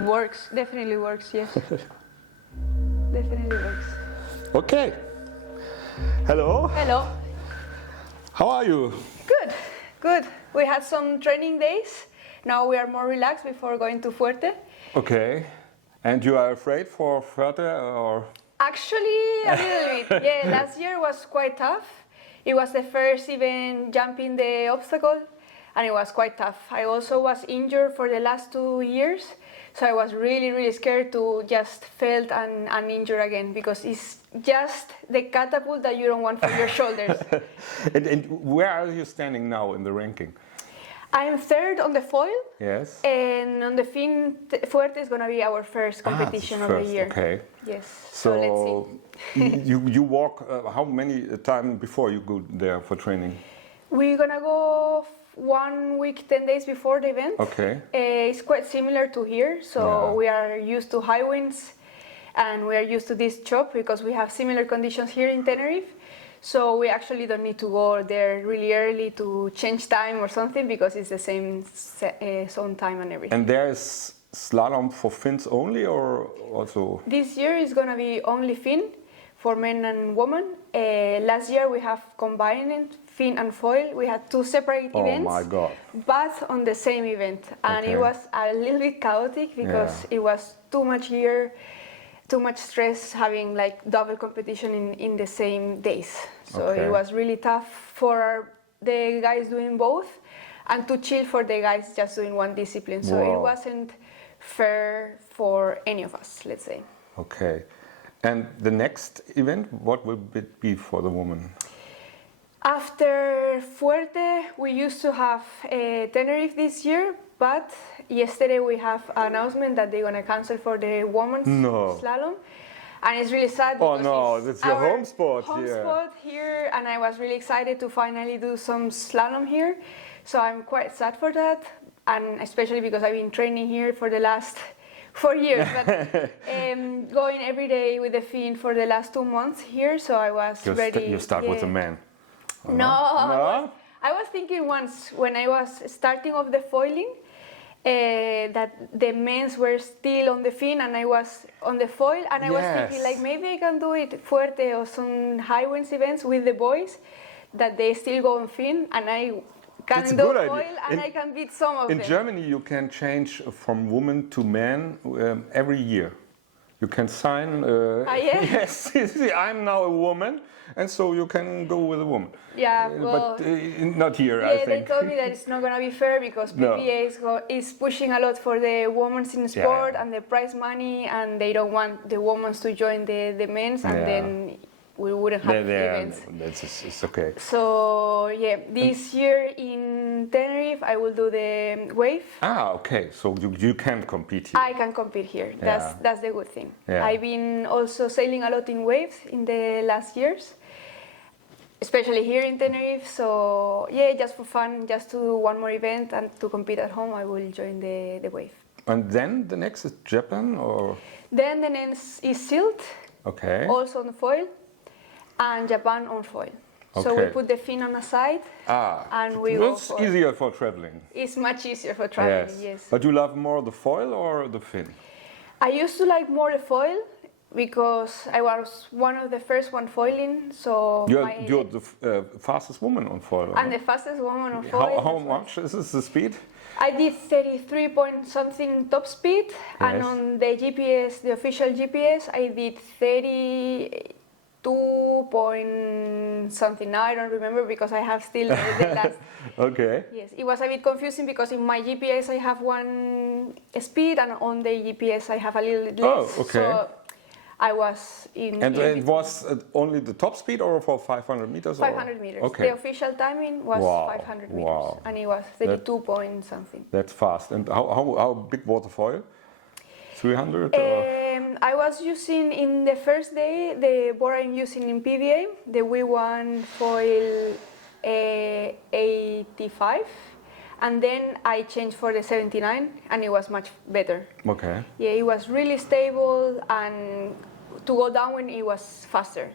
Works, definitely works, yes. Definitely works. Okay. Hello. Hello. How are you? Good, good. We had some training days. Now we are more relaxed before going to Fuerte. Okay. And you are afraid for Fuerte or? Actually, a little bit. Yeah, last year was quite tough. It was the first event jumping the obstacle, and it was quite tough. I also was injured for the last 2 years, so I was really scared to just fail and injure again, because it's just the catapult that you don't want for your shoulders. And where are you standing now in the ranking? I'm third on the foil. Yes. And on the fin, Fuerte is going to be our first competition of the year. Okay. Yes. So let's see. you walk how many times before you go there for training? We're going to go 1 week, 10 days before the event. Okay. It's quite similar to here. So we are used to high winds and we are used to this chop because we have similar conditions here in Tenerife. So we actually don't need to go there really early to change time or something, because it's the same zone time and everything. And there is slalom for Finns only, or also? This year is going to be only Finn for men and women. Last year we have combined Finn and foil. We had 2 separate events. Oh my God. But on the same event. And Okay. it was a little bit chaotic because it was too much gear, too much stress having like double competition in the same days. So it was really tough for the guys doing both and too chill for the guys just doing one discipline. So it wasn't fair for any of us, let's say. Okay. And the next event, what will it be for the woman? After Fuerte, we used to have Tenerife this year, but yesterday we have an announcement that they're going to cancel for the women's slalom. And it's really sad. Oh no, that's your home sport here, and I was really excited to finally do some slalom here. So I'm quite sad for that, and especially because I've been training here for the last 4 years, but going every day with the Finn for the last 2 months here, so I was ready. You start with a man. No, I was thinking once when I was starting off the foiling that the men's were still on the Finn and I was on the foil, and I was thinking like maybe I can do it Fuerte or some high winds events with the boys that they still go on Finn and I can do foil and I can beat some of them. In Germany you can change from woman to man every year. You can sign, yes, I'm now a woman, and so you can go with a woman. Yeah, well, but not here, I think. They told me that it's not going to be fair because PPA is pushing a lot for the women's in sport and the prize money, and they don't want the women's to join the men's, and then we wouldn't have events. It's okay. So yeah, this year in Tenerife I will do the wave. Ah, okay. So you can compete here. I can compete here. That's the good thing. Yeah. I've been also sailing a lot in waves in the last years, especially here in Tenerife. So yeah, just for fun, just to do one more event and to compete at home, I will join the wave. And then the next is Japan, or? Then the next is Silt. Okay. Also on foil. And Japan on foil. Okay. So we put the Finn on the side and we go for It's easier for traveling. It's much easier for traveling, yes. But you love more the foil or the Finn? I used to like more the foil because I was one of the first one foiling. So you're the fastest woman on foil. I'm the fastest woman on foil. How much is this the speed? I did 33 point something top speed, and on the GPS, the official GPS, I did 32 point something. Now I don't remember because I have still the last. Okay. Yes, it was a bit confusing because in my GPS I have one speed and on the GPS I have a little less. Oh, okay. So I was in. And it was only the top speed or for 500 meters? 500 meters. Okay. The official timing was 500 meters, and it was 32 point something. That's fast. And how big was the foil? 300? I was using in the first day the board I'm using in PVA, the W1 foil 85, and then I changed for the 79, and it was much better. Okay. Yeah, it was really stable, and to go down it was faster.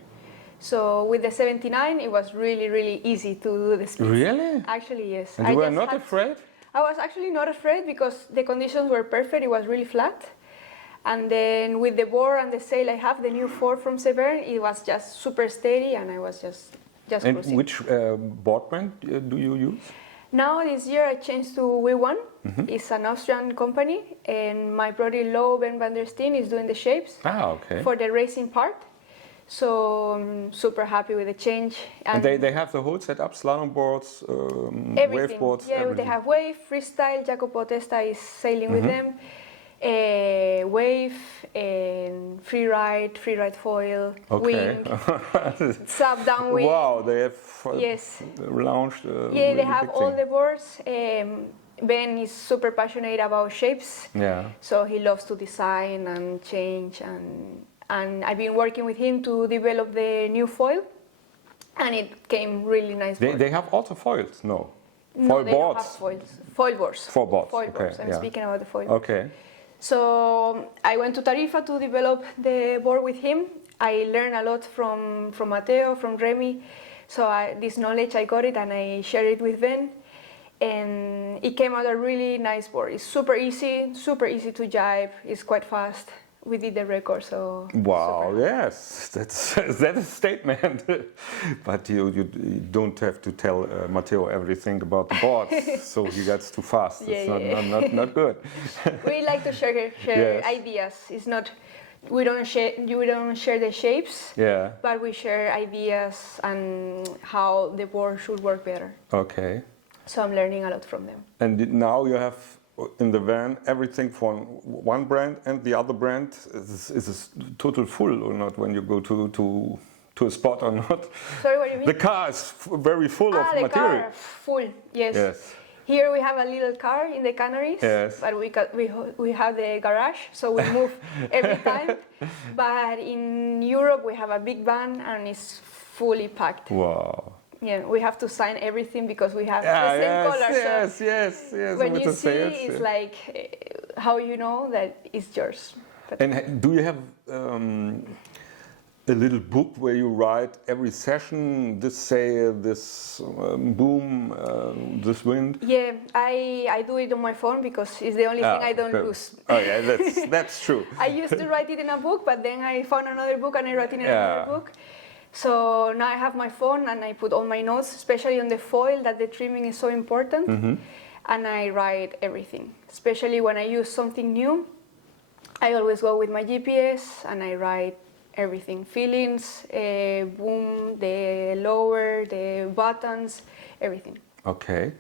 So with the 79, it was really easy to do the speed. Really? Actually, yes. And you were not afraid? I was actually not afraid because the conditions were perfect. It was really flat. And then with the board and the sail I have, the new 4 from Severn, it was just super steady and I was just and cruising. which board brand do you use? Now this year I changed to W1. It's an Austrian company and my brother-in-law Ben van der Steen is doing the shapes for the racing part. So I'm super happy with the change. And they have the whole setup, slalom boards, wave boards, Yeah, everything. they have wave, freestyle, Jacopo Testa is sailing with them. Wave, and free ride foil, wing, sub down wing. Wow, they have launched. Yeah, they have all the boards. Ben is super passionate about shapes. Yeah. So he loves to design and change, and I've been working with him to develop the new foil, and it came really nice. They have also foils, no? No, foil they boards. don't have foils. Foil boards. Foil boards. Foil Okay, boards. I'm speaking about the foil. Okay. So I went to Tarifa to develop the board with him. I learned a lot from Matteo, from Remy. So this knowledge, I got it and I shared it with Ben. And it came out a really nice board. It's super easy to jibe. It's quite fast. We did the record, so... Wow, yes, that's a statement. But you don't have to tell Matteo everything about the board, so he gets too fast. It's not good. We like to share ideas. It's not... We don't share the shapes, but we share ideas and how the board should work better. Okay. So I'm learning a lot from them. And now you have in the van everything from one brand, and the other brand is total full or not when you go to a spot or not? Sorry, what do you mean? The car is very full of material. Car, full, yes. Here we have a little car in the Canaries, but we have the garage, so we move every time. But in Europe we have a big van and it's fully packed. Wow. Yeah, we have to sign everything because we have the same color. Yes. When you see, it's like how you know that it's yours. But and do you have a little book where you write every session, this sail, this boom, this wind? Yeah, I do it on my phone because it's the only thing I don't lose. Oh yeah, that's true. I used to write it in a book, but then I found another book and I wrote it in another book. So now I have my phone and I put all my notes, especially on the foil, that the trimming is so important. And I write everything, especially when I use something new. I always go with my GPS and I write everything, feelings, boom, the lower, the buttons, everything. Okay.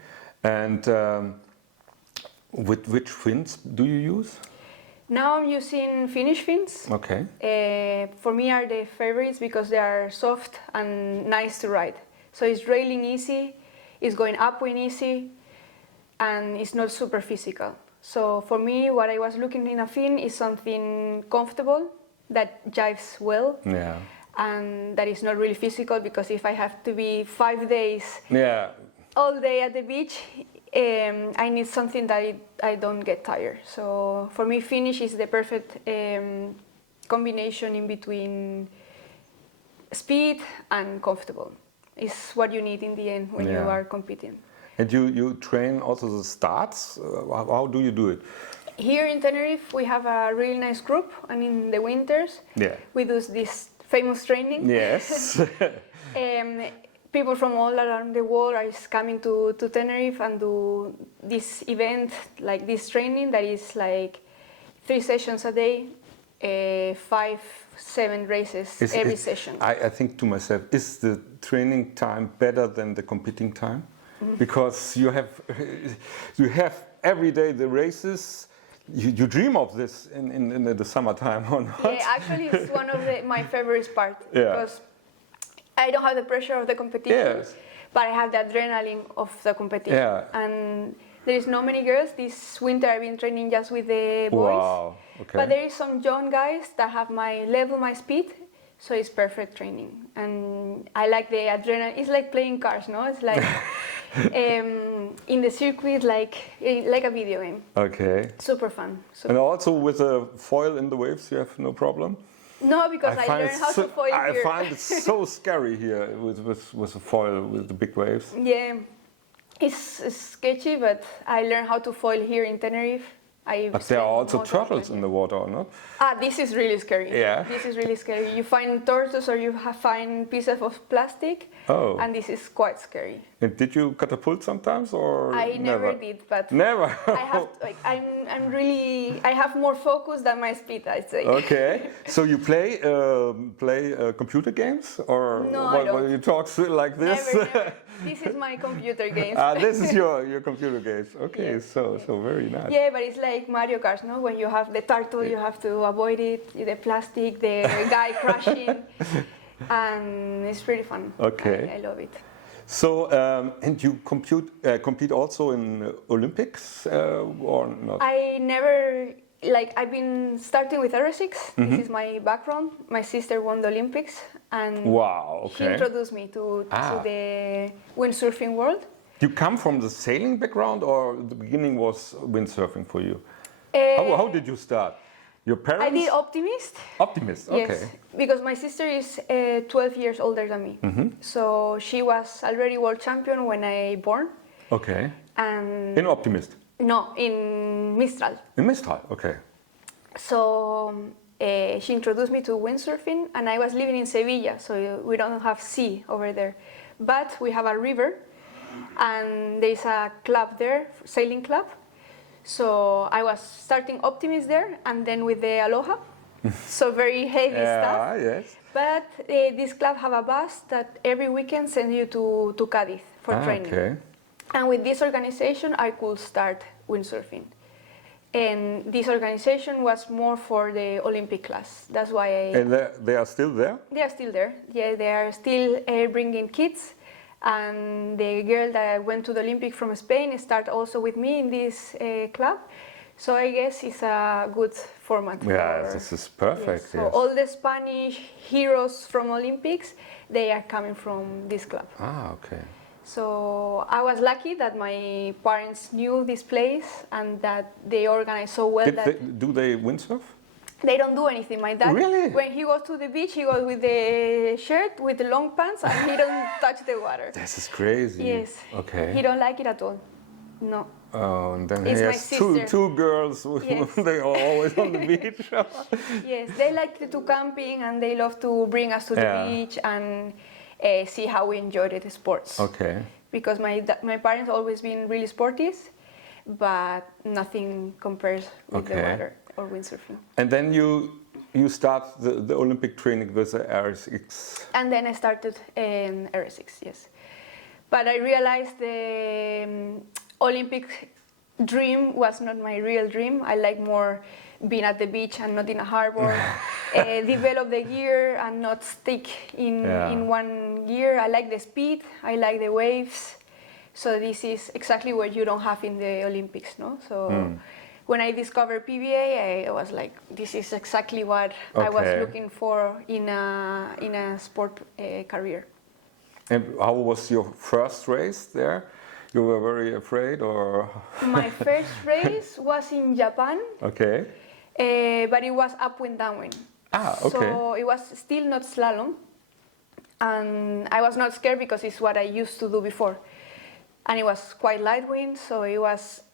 And with which fins do you use? Now I'm using Finnish fins. Okay. For me are the favorites because they are soft and nice to ride. So it's railing easy, it's going upwind easy, and it's not super physical. So for me, what I was looking in a fin is something comfortable that jives well. Yeah. And that is not really physical because if I have to be 5 days all day at the beach, I need something that I don't get tired. So for me, Finnish is the perfect combination in between speed and comfortable. It's what you need in the end when you are competing. And you train also the starts? How do you do it? Here in Tenerife, we have a really nice group, and in the winters, we do this famous training. Yes. People from all around the world are coming to Tenerife and do this event, like this training that is like 3 sessions a day, 5-7 races every session. I think to myself, is the training time better than the competing time? Because you have every day the races. You dream of this in the summertime or not? Yeah, actually it's one of my favorite parts because I don't have the pressure of the competition, but I have the adrenaline of the competition. Yeah. And there is not many girls. This winter I've been training just with the boys. Wow. Okay. But there is some young guys that have my level, my speed, so it's perfect training. And I like the adrenaline. It's like playing cars, no? It's like in the circuit, like a video game. Okay. Super fun. And also with a foil in the waves, you have no problem? No, because I learned how to foil here. I find it so scary here with the foil, with the big waves. Yeah. It's sketchy, but I learned how to foil here in Tenerife. But there are also turtles in the water, or not? This is really scary. Yeah. This is really scary. You find turtles or you find pieces of plastic, and this is quite scary. And did you catapult sometimes, or I never did, but never. I have more focus than my speed, I'd say. Okay. So you play computer games, or no, I don't. You talk like this? Never. This is my computer games. This is your computer games. Okay, yeah. So very nice. Yeah, but it's like Mario Kart, no? When you have the turtle, you have to avoid it, the plastic, the guy crashing, and it's pretty fun. Okay. I love it. So, and you compete also in Olympics or not? I never, I've been starting with aerobics. This is my background. My sister won the Olympics, and wow, okay. she introduced me to the windsurfing world. You come from the sailing background, or the beginning was windsurfing for you? How did you start? Your parents? I did Optimist. Optimist, okay. Yes, because my sister is 12 years older than me. So she was already world champion when I born. Okay. And in Optimist? No, in Mistral. In Mistral, okay. So she introduced me to windsurfing, and I was living in Sevilla, so we don't have sea over there. But we have a river, and there's a club there, sailing club. So I was starting Optimist there, and then with the Aloha, so very heavy stuff. Yes. But this club have a bus that every weekend sends you to Cadiz for training. Okay. And with this organization, I could start windsurfing. And this organization was more for the Olympic class. That's why And they are still there? They are still there. Yeah, they are still bringing kids. And the girl that went to the Olympic from Spain started also with me in this club. So I guess it's a good format. Yeah, this is perfect. Yes. So all the Spanish heroes from Olympics, they are coming from this club. Okay. So I was lucky that my parents knew this place and that they organized so well. Do they windsurf? They don't do anything. My dad, really? When he goes to the beach, he goes with the shirt, with the long pants, and he don't touch the water. This is crazy. Yes. Okay. He don't like it at all. No. Oh, and then it's he has two girls. Yes. They are always on the beach. Yes, they like to do camping, and they love to bring us to the beach and see how we enjoy the sports. Okay. Because my parents always been really sportive, but nothing compares with the water or windsurfing. And then you start the Olympic training with the RSX. And then I started in RSX, yes. But I realized the Olympic dream was not my real dream. I like more being at the beach and not in a harbor. Develop the gear and not stick in one gear. I like the speed, I like the waves. So this is exactly what you don't have in the Olympics, no? So when I discovered PBA, I was like, this is exactly what I was looking for in a sport career. And how was your first race there? You were very afraid, or? My first race was in Japan. Okay. But it was upwind, downwind. Okay. So it was still not slalom. And I was not scared because it's what I used to do before. And it was quite light wind, so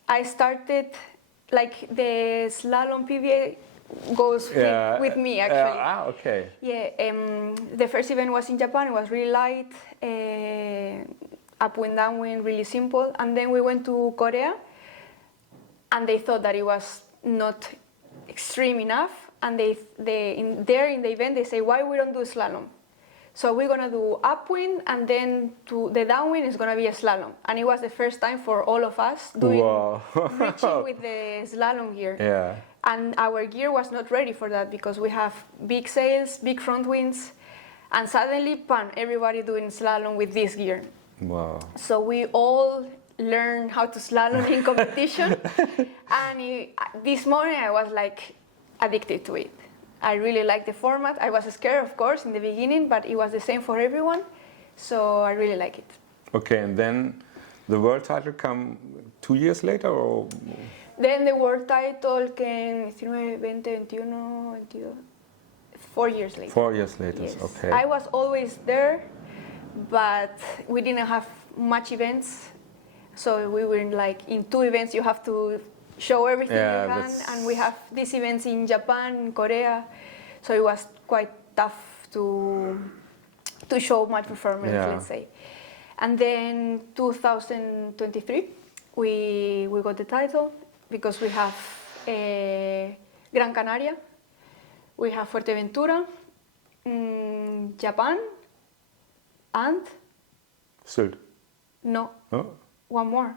I started, like the slalom PBA goes with me actually. Okay. Yeah, the first event was in Japan, it was really light, upwind, downwind, really simple. And then we went to Korea, and they thought that it was not extreme enough. And in the event, they say, why we don't do slalom? So we're gonna do upwind, and then the downwind is gonna be a slalom. And it was the first time for all of us reaching with the slalom gear. Yeah. And our gear was not ready for that because we have big sails, big front winds, and suddenly, everybody doing slalom with this gear. Wow. So we all learned how to slalom in competition, and this morning I was like addicted to it. I really liked the format. I was scared, of course, in the beginning, but it was the same for everyone, so I really like it. Okay, and then the world title come 2 years later, or? Then the world title came 19, 20, 21, 22, 4 years later. 4 years later, yes. Okay. I was always there, but we didn't have much events, So we were like in 2 events. You have to show everything Yeah, you can, that's- and we have these events in Japan, in Korea. So it was quite tough to show my performance, Yeah. let's say. And then 2023, we got the title because we have Gran Canaria, we have Fuerteventura, Japan, and Sylt. no, Oh. one more.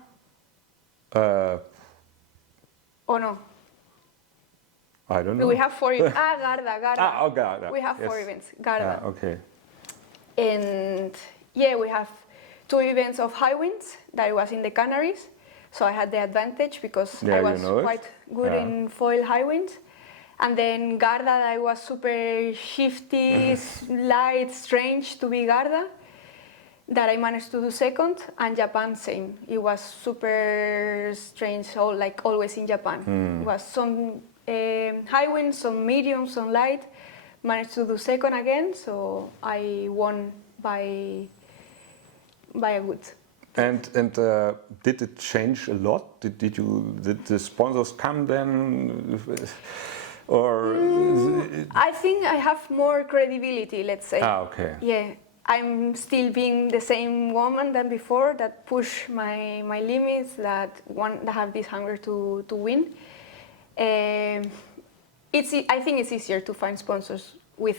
Oh no, I don't know. we have 4 events. Garda. Ah, oh, Garda. We have 4 Yes. events, Garda. Ah, okay. And yeah, we have 2 events of high winds that was in the Canaries. So I had the advantage because Yeah, I you was know it. quite good Yeah. in foil high winds. And then Garda, I was super shifty, light, strange to be Garda. That I managed to do second, and Japan same. It was super strange, like always in Japan. It was some high winds, some medium, some light. Managed to do second again, so I won by a good. And did it change a lot? Did the sponsors come then, or? I think I have more credibility, let's say. Ah, okay. Yeah, I'm still being the same woman than before that push my limits, that have this hunger to win. I think it's easier to find sponsors with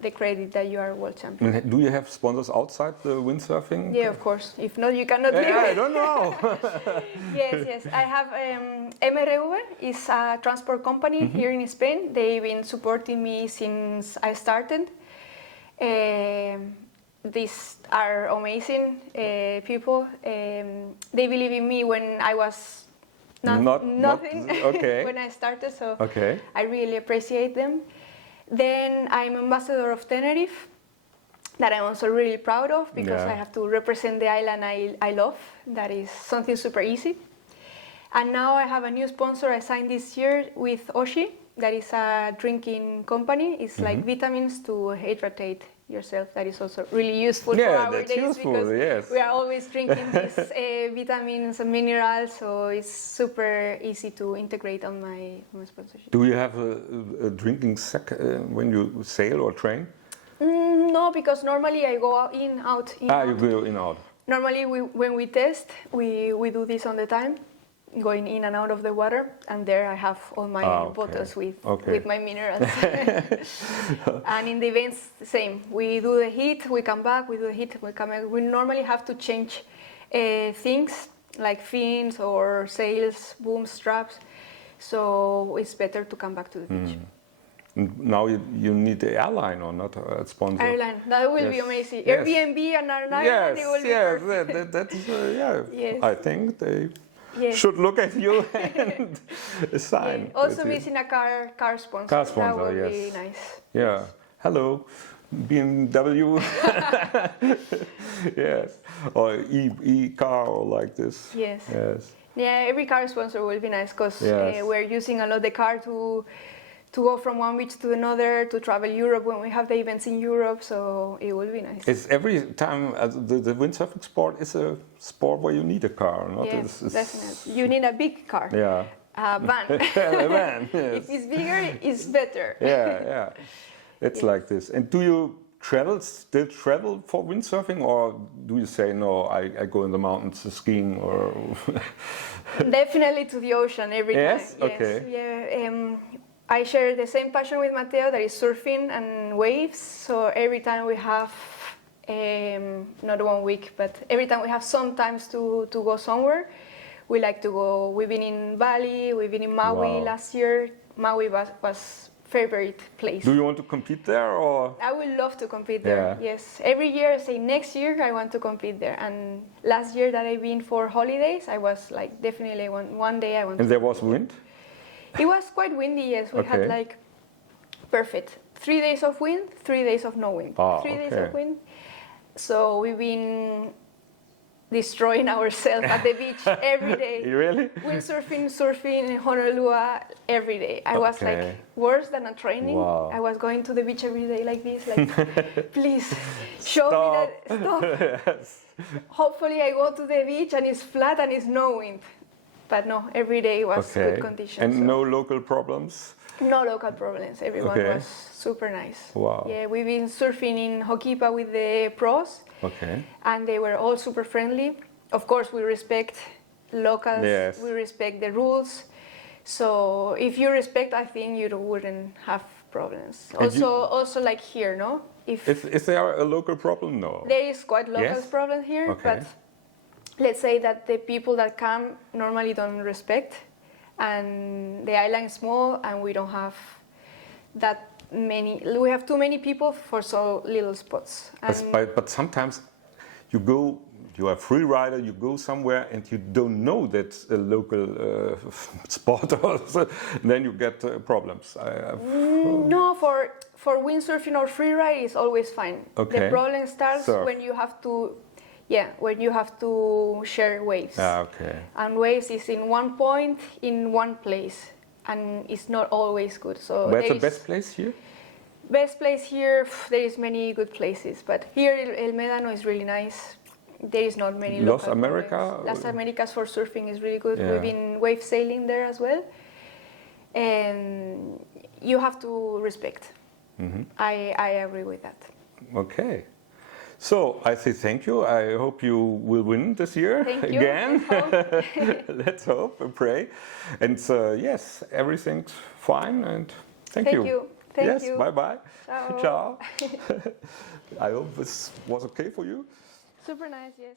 the credit that you are world champion. And do you have sponsors outside the windsurfing? Yeah, of course. If not, you cannot live. Yeah, I don't know. Yes. I have MRV is a transport company here in Spain. They've been supporting me since I started. These are amazing people. They believe in me when I was nothing okay. when I started, so Okay. I really appreciate them. Then I'm ambassador of Tenerife, that I'm also really proud of because Yeah. I have to represent the island I love. That is something super easy. And now I have a new sponsor I signed this year with Oshi. That is a drinking company. It's like vitamins to hydrate yourself. That is also really useful Yeah, for our that's days useful, because yes. we are always drinking these vitamins and minerals. So it's super easy to integrate on my sponsorship. Do you have a drinking sack when you sail or train? No, because normally I go out, in, out. You go in out. Normally, when we test, we do this on the time, going in and out of the water, and there I have all my bottles with my minerals. And in the events, the same. We do the heat, we come back, we do the heat, we come back. We normally have to change things like fins or sails, booms, straps, so it's better to come back to the beach. Now you need the airline or not a sponsor? Airline, that will be amazing. Yes. Airbnb and an island, it will be perfect. That's Yes. I think they should look at you and sign. Also with you. missing a car sponsor. Car sponsor, that would yes. be nice. Yeah. Hello, BMW. Yes. Or e-car or like this. Yes. Yes. Yeah, every car sponsor will be nice because Yes. we're using a lot the car to go from one beach to another, to travel Europe when we have the events in Europe, so it will be nice. It's every time the windsurfing sport is a sport where you need a car, not? Yes, definitely. You need a big car. Yeah. A van. A van, yes. If it's bigger, it's better. Yeah. It's like this. And do you still travel for windsurfing, or do you say no? I go in the mountains skiing, or? Definitely to the ocean every time. Yes. Okay. Yeah. I share the same passion with Matteo, that is surfing and waves. So every time we have, not 1 week, but every time we have some times to go somewhere, we like to go. We've been in Bali, we've been in Maui last year. Maui was favorite place. Do you want to compete there, or? I would love to compete there. Yeah. Yes, every year I say next year I want to compete there. And last year that I've been for holidays, I was like definitely one day I want. And there was wind. It was quite windy. Yes, we had like perfect 3 days of wind, 3 days of no wind. 3 days of wind. So we've been destroying ourselves at the beach every day. Really? Windsurfing, surfing in Honolulu every day. I was like worse than a training. Wow. I was going to the beach every day like this, like please show me that. Stop. Yes. hopefully I go to the beach and it's flat and it's no wind. But no, every day was good conditions. And so. no local problems? No local problems. Everyone was super nice. Wow. Yeah, we've been surfing in Hokipa with the pros. Okay. And they were all super friendly. Of course, we respect locals. Yes. We respect the rules. So if you respect, I think you wouldn't have problems. Also like here, no? Is there a local problem? No. There is quite local problem here, but let's say that the people that come normally don't respect, and the island is small, and we don't have that many. We have too many people for so little spots. But sometimes you are a free rider, you go somewhere and you don't know that's a local spot, also, then you get problems. No, for windsurfing or freeride is always fine. Okay. The problem starts when you have to share waves. Okay. And waves is in one point in one place, and it's not always good. So where's the best place here? Best place here, there is many good places, but here El Médano is really nice. There is not many Las local America? problems. Las Americas for surfing is really good. Yeah. We've been wave sailing there as well. And you have to respect. Mm-hmm. I agree with that. Okay. So I say thank you. I hope you will win this year again. Let's hope and pray. And yes, everything's fine. And thank you. Thank you. Bye-bye. Ciao. Ciao. I hope this was okay for you. Super nice, yes.